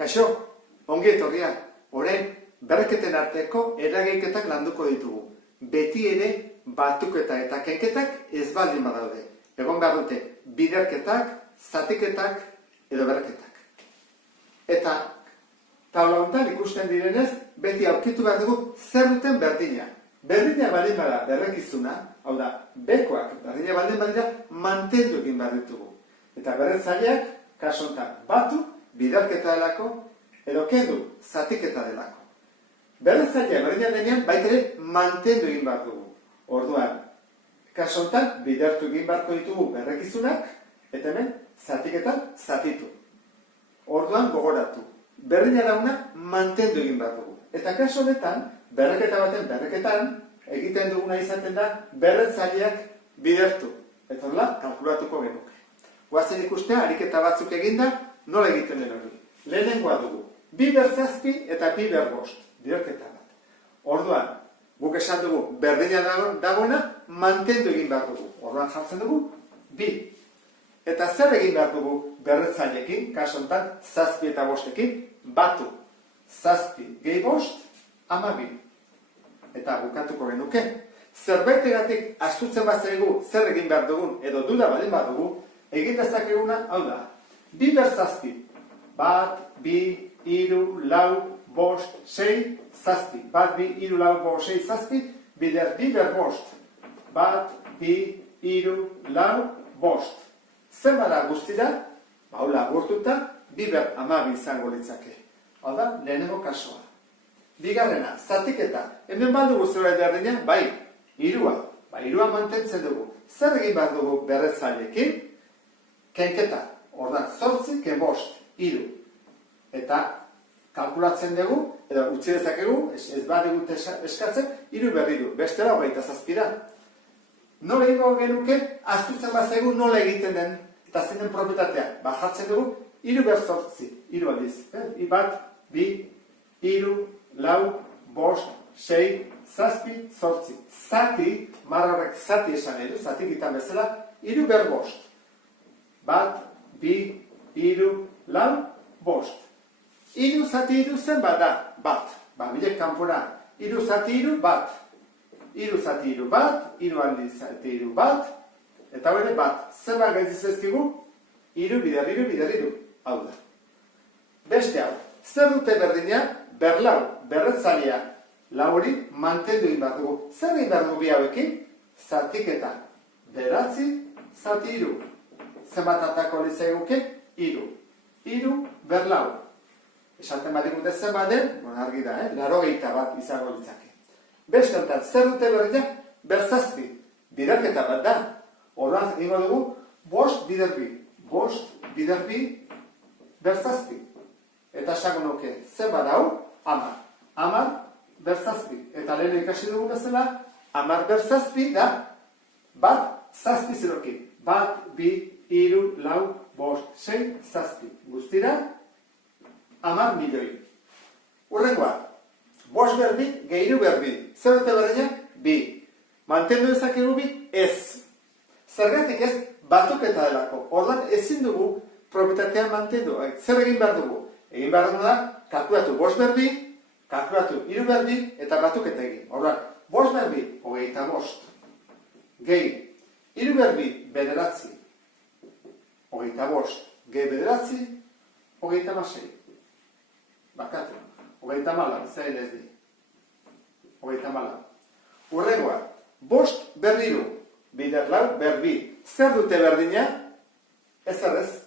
Kaixo, ongi etorria, orain berreketen arteko eragiketak landuko ditugu. Beti ere batuketa eta kenketak ez baldin badaude. Egon behar dute biderketak, zatiketak edo berreketak. Eta taula honetan ikusten direnez, beti aurkitu behar dugu zer duten berdina. Berdina baldin bada berrekizuna, hau da, bekoak berdina baldin badira mantendu egin behar ditugu. Eta berretzaileak, kasu honetan, batu, biderketa delako, edo kendu, zatiketa delako. Berretzailea berdina denean, baitere mantendu egin behar dugu. Orduan, kasu honetan, bidertu egin beharko ditugu berrekizunak, eta hemen, zatiketan, zatitu. Orduan, gogoratu. Berdina dauna, mantendu egin behar dugu. Eta kasu honetan, berreketa baten berreketan, egiten duguna izaten da, berretzaileak bidertu. Eta hola, kalkulatuko genuke. Guazen ikustea, ariketa batzuk eginda, nola egiten den hori. Lehenengoa dugu, 2 berzazpi eta 2 berbost, biderketa bat. Orduan, guk esan dugu, berdina dagoena, mantendu egin behar dugu. Orduan jartzen dugu, 2. Eta zer egin behar dugu berretzailekin, kasu honetan, 7 eta 5ekin, batu. 7 gehi 5, 12. Eta bukatuko genuke. Zerbaitegatik astutzen bazaigu zer egin behar dugun, edo duda baldin badugu, egin dezakeguna, hau da, 2 berzazpi, 1, 2, 3, 4, 5, 6, 7. 1, 2, 3, 4, 5, 6, 7, bider 2 berbost. 1, 2, 3, 4, 5. Zer bada guztira, baula gurtuta, 2 ber 12 izango litzake. Hau da, lehenengo kasua. Bigarrena, zatiketa. Hemen baldugu zera berdina, bai, 3. Bai, 3 mantentzen dugu. Zer egin behar dugu berretzailekin? Kenketa. Ordan, 8, ken 5, 3. Eta kalkulatzen dugu, edo utzi dezakegu, ez badugu eskatzen, 3 berri du. Bestela 27 da. Nola egingo genuke, astutzen bazaigu nola egiten den, eta zein den propietatea. Bajatzen dugu, 3 ber 8, 3 aldiz. 1, 2, 3, 4, 5, 6, 7, 8. Zati, marrarek zati esan edu, zati gitan bezala, 3 ber 5. 1, 2, 3, 4, 5. 3 zati 3 zen bada, bat. Bilek kanpora, 3 zati 3, bat. 3 zati 3, bat. 3 aldiz zati 3, bat. Eta hori bat, zenba gaitziz ezkigu? 3 bider 3 bider 3. Hau da. Beste hau, zer dute berdina? Berlau, berretzailea. Lau hori mantendu egin behar dugu. Zer egin behar dugu bi hauekin? Zatiketa. 9, zati 3. Zenbat atako lizaiguke? 3. 3 berlau. Esaten badigute zenbat den, argi da, 80 bat izango litzake. Beste honetan, zer dute berdina? Berzazpi. Biderketa bat da. Orduan, egingo dugu, 5 bider 2. 5 bider 2 berzazpi. Eta esango nuke, zenbat hau? 10. 10 berzazpi. Eta lehen ikasi dugu bezala, 10 berzazpi da, bat zazpi zeroki. 1, 2, 3, 4, 5, 6, 7. Guztira, 10 milioi. Urrengoa, 5 berbi, gehiru berbi. Zer dute berdina? 2. Mantendu dezakegu 2? Ez. Zergatik ez, batuketa delako. Ordan ezin dugu propietatea mantendu. Zer egin behar dugu? Egin behar dugu da, kalkulatu 5 berbi, kalkulatu 3 berbi, eta batuketa egin. Ordan, 5 berbi, 25. Gehi, 3 berbi, 9. 25. Gehi 9, 26. Bakatu. 24, zein ez di. 24. Urrengoa, 5 berriru, bider lau berbi. Zer dute berdina? Ez errez.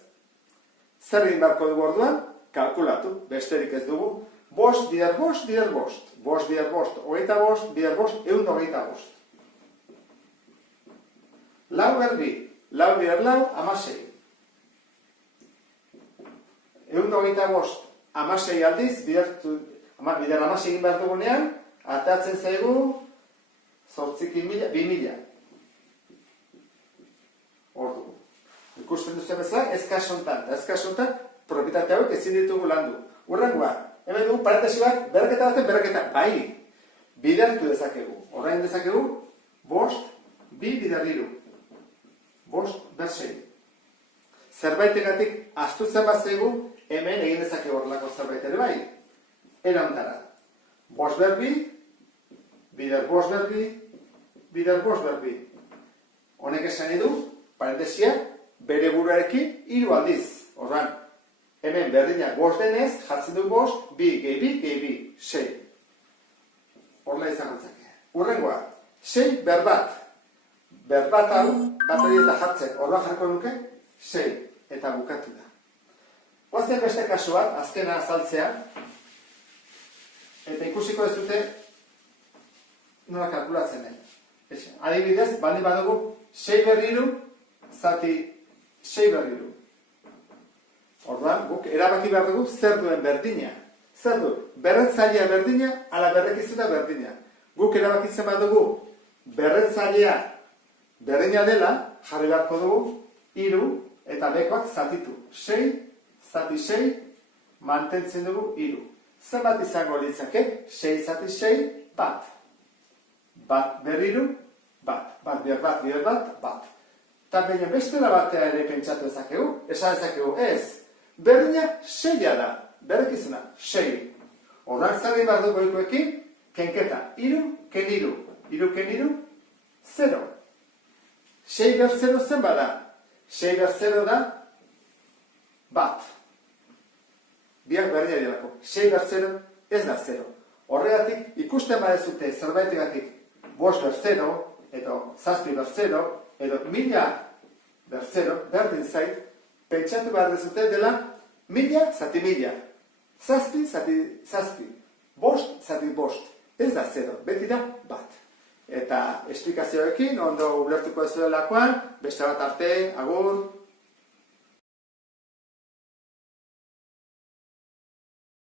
Zer egin beharko dugu orduan? Kalkulatu, besterik ez dugu. 5 bider 5, bider 5. 5 bider 5, 25, bider 5, 125. Lau berbi, lau bider lau, 16. 125, 16 aldiz, bider 16 egin behar dugunean, atatzen zaigu, 2.000. Ordu. Ikusten duzu bezala, ez kasontan, propietatea hauek ezin ditugu landu. Urrengoa, hemen dugu parentesi bat, berreketa baten berreketa. Bai, bidertu dezakegu. Orain dezakegu, 5, 2 bider 3. 5 ber 6. Zerbaitegatik astutzen bazaigu, hemen egin dezake horrelako zerbait ere bai. Erantara. Bost berbi, bider bost berbi, bider bost berbi. Honek esan edu, parentesia, bere buruarekin 3 aldiz. Orduan, hemen berdina bost denez, jartzen du bost, bi, gehi bi, 6. Horrela izan gantzake. Urrengoa, 6 berbat. Berbat hau, bat hori eta jartzen, orduan jarko nuke, 6. Eta bukatu da. Guazen beste kasu bat, azkena azaltzea, eta ikusiko ez dute nola kalkulatzen den. Adibidez, bali badugu 6 berriru, zati 6 berriru. Orduan, guk erabaki behar dugu zer duen berdina. Zer du, berretzailea berdina, ala berrekizuna berdina. Guk erabakitzen badugu berretzailea berdina dela, jarri beharko dugu 3 eta bekoak zatitu. 6, zati 6, mantentzen dugu 3. Zenbat izango litzake? 6 zati 6, bat. Bat berriru, bat. Bat, bat. Eta baina bestela batea ere pentsatu ezakegu, esan ezakegu, ez. Berdina 6 da, berrekizuna, 6. Horrak zari behar dugu goikoekin, kenketa, 3, ken 3. 3 ken 3, 0. 6 ber 0 zen bada. 6 ber 0 da, bat. Biak berdina dirako. 6 ber 0 ez da 0. Horregatik, ikusten badezute zerbaitegatik 5 ber 0, edo 7 ber 0, edo 1000 ber 0, berdin zait, pentsatu behar dezute dela 1000 zati 1000. 7 zati 7. 5 zati 5. Ez da 0, beti da bat. Eta esplikazioekin, ondo ulertuko ez duelakoan, beste bat arte, agur.